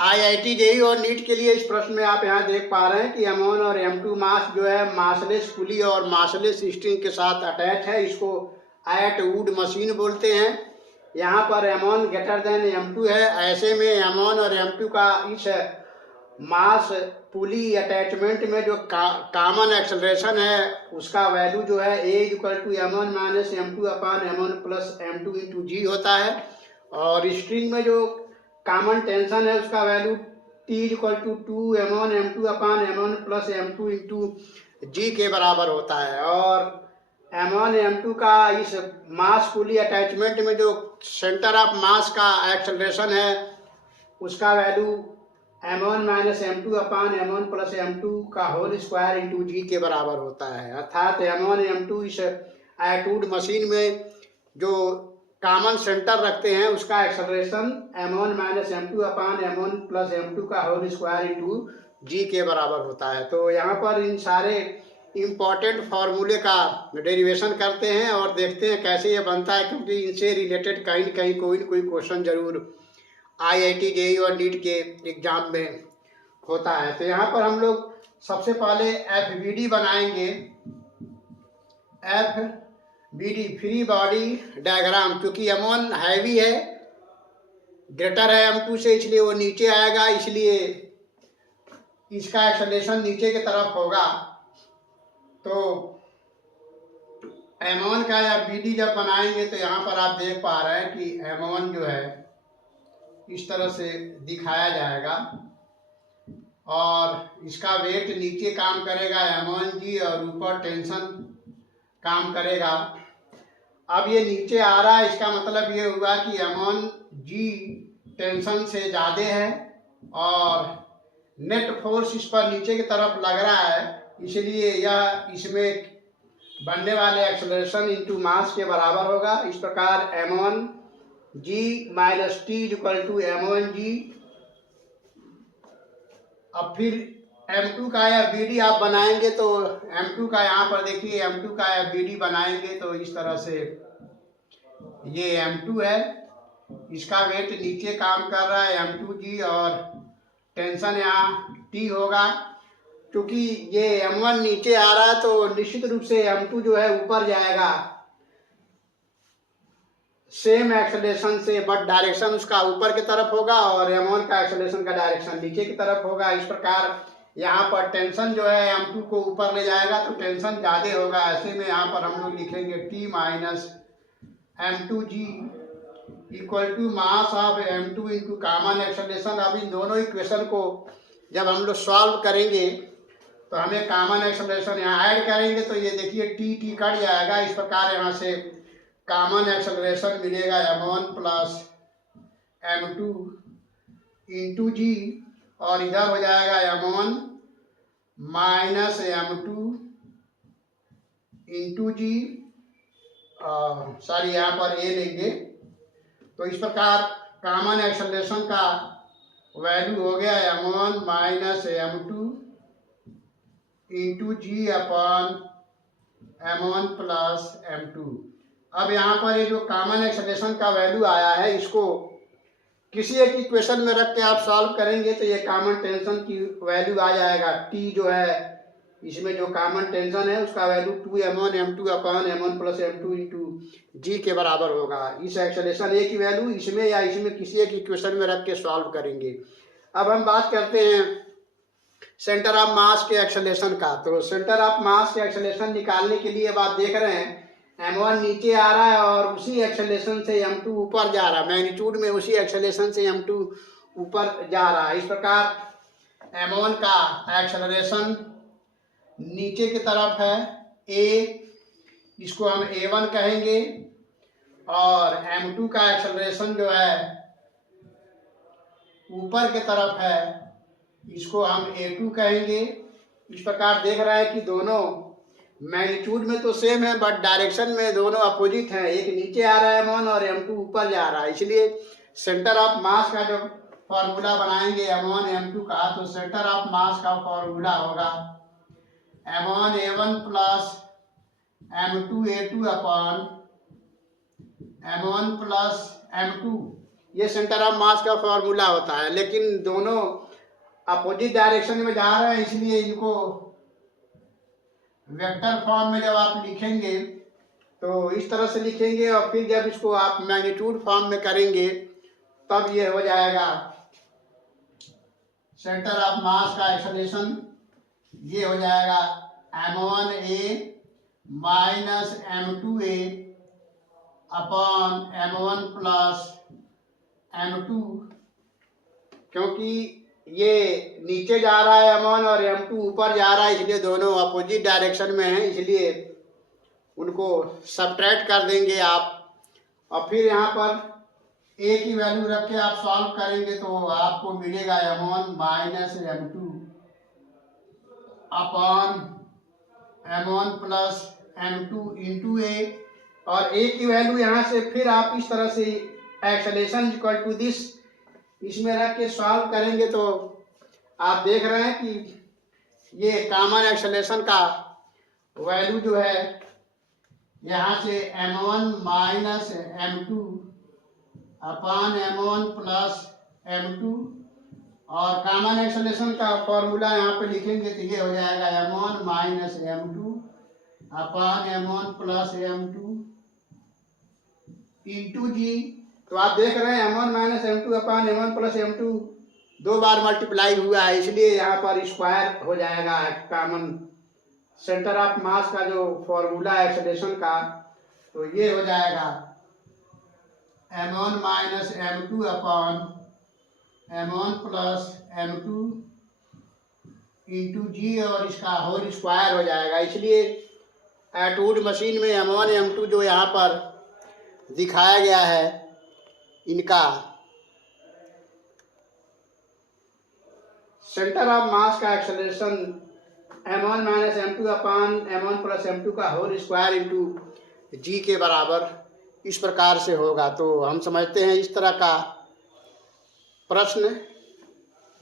IIT JEE और NEET के लिए इस प्रश्न में आप यहाँ देख पा रहे हैं कि M1 और M2 मास जो है मासलेस पुली और मासलेस स्ट्रिंग के साथ अटैच है। इसको एट वुड मशीन बोलते हैं। यहाँ पर M1 ग्रेटर देन M2 है। ऐसे में M1 और M2 का इस मास पुली अटैचमेंट में जो कॉमन एक्सेलरेशन है उसका वैल्यू जो है A = M1 - M2 upon M1 + M2 × G होता है। और स्ट्रिंग में जो कॉमन टेंशन है उसका वैल्यू T = 2 M1 M2 अपान M1 + M2 × G के बराबर होता है। और M1 M2 का इस मास पुली अटैचमेंट में जो सेंटर ऑफ मास का एक्सेलरेशन है उसका वैल्यू M1 - M2 अपान M1 + M2 का होल स्क्वायर × G के बराबर होता है। अर्थात M1 M2 इस एट वुड मशीन में जो कॉमन सेंटर रखते हैं उसका एक्सेलरेशन M1 - M2 अपान M1 + M2 का होल स्क्वायर × G के बराबर होता है। तो यहाँ पर इन सारे इम्पॉर्टेंट फार्मूले का डेरिवेशन करते हैं और देखते हैं कैसे ये बनता है, क्योंकि इनसे रिलेटेड कहीं न कहीं कोई न कोई क्वेश्चन जरूर आईआईटी जेईई और नीट के एग्जाम में होता है। तो यहाँ पर हम लोग सबसे पहले FBD बनाएंगे। FBD फ्री बॉडी डायग्राम, क्योंकि M1 हैवी है, ग्रेटर है M2 से, इसलिए वो नीचे आएगा, इसलिए इसका एक्सेलरेशन नीचे की तरफ होगा। तो M1 का FBD जब बनाएंगे तो यहाँ पर आप देख पा रहे हैं कि M1 जो है इस तरह से दिखाया जाएगा और इसका वेट नीचे काम करेगा M1G और ऊपर टेंशन काम करेगा। अब ये नीचे आ रहा है, इसका मतलब ये हुआ कि M1G टेंशन से ज़्यादा है और नेट फोर्स इस पर नीचे की तरफ लग रहा है, इसलिए यह इसमें बनने वाले एक्सेलरेशन इनटू मास के बराबर होगा। इस प्रकार M1G - T = M1G। अब फिर M2 का FBD आप बनाएंगे तो M2 का यहाँ पर देखिए M2 का FBD बनाएंगे तो इस तरह से ये M2 है, इसका वेट नीचे काम कर रहा है M2G और टेंशन यहाँ T होगा। क्योंकि ये M1 नीचे आ रहा है तो निश्चित रूप से M2 जो है ऊपर जाएगा सेम एक्सेलरेशन से, बट डायरेक्शन उसका ऊपर की तरफ होगा और M1 का एक्सेलरेशन का डायरेक्शन नीचे की तरफ होगा। इस प्रकार यहाँ पर टेंशन जो है M2 को ऊपर ले जाएगा तो टेंशन ज़्यादा होगा। ऐसे में यहाँ पर हम लोग लिखेंगे T - M2G = mass of M2 × common acceleration. अब इन दोनों इक्वेशन को जब हम लोग सॉल्व करेंगे तो हमें कॉमन एक्सेलरेशन यहाँ ऐड करेंगे तो ये देखिए T कट जाएगा। इस प्रकार यहाँ से कॉमन एक्सेलरेशन मिलेगा M1 + M2 × G और इधर हो जाएगा M1 - M2 × G, सॉरी यहाँ पर A लेंगे। तो इस प्रकार कॉमन एक्सेलरेशन का वैल्यू हो गया M1 - M2 × G अपान M1 + M2। अब यहाँ पर ये जो कॉमन एक्सेलरेशन का वैल्यू आया है इसको किसी एक इक्वेशन में रख के आप सॉल्व करेंगे तो ये कॉमन टेंशन की वैल्यू आ जाएगा। T जो है इसमें जो कॉमन टेंशन है उसका वैल्यू 2M1 M2 अपान M1 + M2 × G के बराबर होगा। इस एक्सेलरेशन A की वैल्यू इसमें या इसमें किसी एक इक्वेशन में रख के सॉल्व करेंगे। अब हम बात करते हैं सेंटर ऑफ मास के एक्सेलरेशन का। तो सेंटर ऑफ मास के एक्सेलरेशन निकालने के लिए अब आप देख रहे हैं M1 नीचे आ रहा है और उसी एक्सेलरेशन से M2 ऊपर जा रहा है, मैग्नीट्यूड में उसी एक्सेलरेशन से M2 ऊपर जा रहा है। इस प्रकार M1 का एक्सेलरेशन नीचे की तरफ है A, इसको हम A1 कहेंगे, और M2 का एक्सेलरेशन जो है ऊपर की तरफ है, इसको हम A2 कहेंगे। इस प्रकार देख रहे हैं कि दोनों मैग्नीट्यूड में तो सेम है बट डायरेक्शन में दोनों अपोजिट हैं। एक नीचे आ रहा है M1 और M2 ऊपर जा रहा है, इसलिए सेंटर ऑफ मास का जो फॉर्मूला बनाएंगे M1 M2 का, तो सेंटर ऑफ मास का फॉर्मूला होगा M1 A1 + M2 A2 अपान M1 + M2 ये सेंटर ऑफ मास का फॉर्मूला होता है, लेकिन दोनों अपोजिट डायरेक्शन में जा रहे हैं, इसलिए इनको वेक्टर फॉर्म में जब आप लिखेंगे तो इस तरह से लिखेंगे, और फिर जब इसको आप मैग्नीट्यूड फॉर्म में करेंगे तब ये हो जाएगा सेंटर ऑफ मास का एक्सेलरेशन, ये हो जाएगा m1a minus m2a upon m1 plus m2, क्योंकि ये नीचे जा रहा है m1 और m2 ऊपर जा रहा है, इसलिए दोनों अपोजिट डायरेक्शन में हैं, इसलिए उनको सब्ट्रैक्ट कर देंगे आप। और फिर यहाँ पर a की वैल्यू रख के आप सॉल्व करेंगे तो आपको मिलेगा m1 minus m2 upon m1 plus m2 into a, और a की वैल्यू यहाँ से फिर आप इस तरह से एक्सेलरेशन इक्वल टू दिस इसमें रख के सॉल्व करेंगे तो आप देख रहे हैं कि ये कॉमन एक्सेलरेशन का वैल्यू जो है यहाँ से m1 minus m2 upon m1 plus m2, और कॉमन एक्सेलरेशन का फॉर्मूला यहाँ पे लिखेंगे तो ये हो जाएगा m1 minus m2 upon m1 plus m2 into g. तो आप देख रहे हैं m1 minus m2 upon m1 plus m2 दो बार मल्टीप्लाई हुआ है, इसलिए यहाँ पर स्क्वायर हो जाएगा कॉमन सेंटर ऑफ मास का जो फॉर्मूला है एक्सेलरेशन का, तो ये हो जाएगा m1 minus m2 upon m1 plus m2 into g, और इसका होल स्क्वायर हो जाएगा। इसलिए एटवुड मशीन में m1 m2 जो यहाँ पर दिखाया गया है, इनका सेंटर ऑफ मास का acceleration m1 minus m2 upon m1 plus m2 का होल स्क्वायर इंटू जी के बराबर इस प्रकार से होगा। तो हम समझते हैं इस तरह का प्रश्न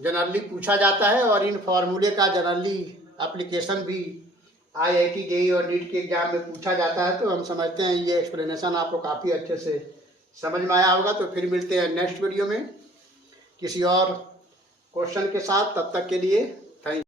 जनरली पूछा जाता है, और इन फॉर्मूले का जनरली एप्लीकेशन भी IIT JEE और नीट के एग्जाम में पूछा जाता है। तो हम समझते हैं ये एक्सप्लेनेशन आपको काफ़ी अच्छे से समझ में आया होगा। तो फिर मिलते हैं नेक्स्ट वीडियो में किसी और क्वेश्चन के साथ, तब तक के लिए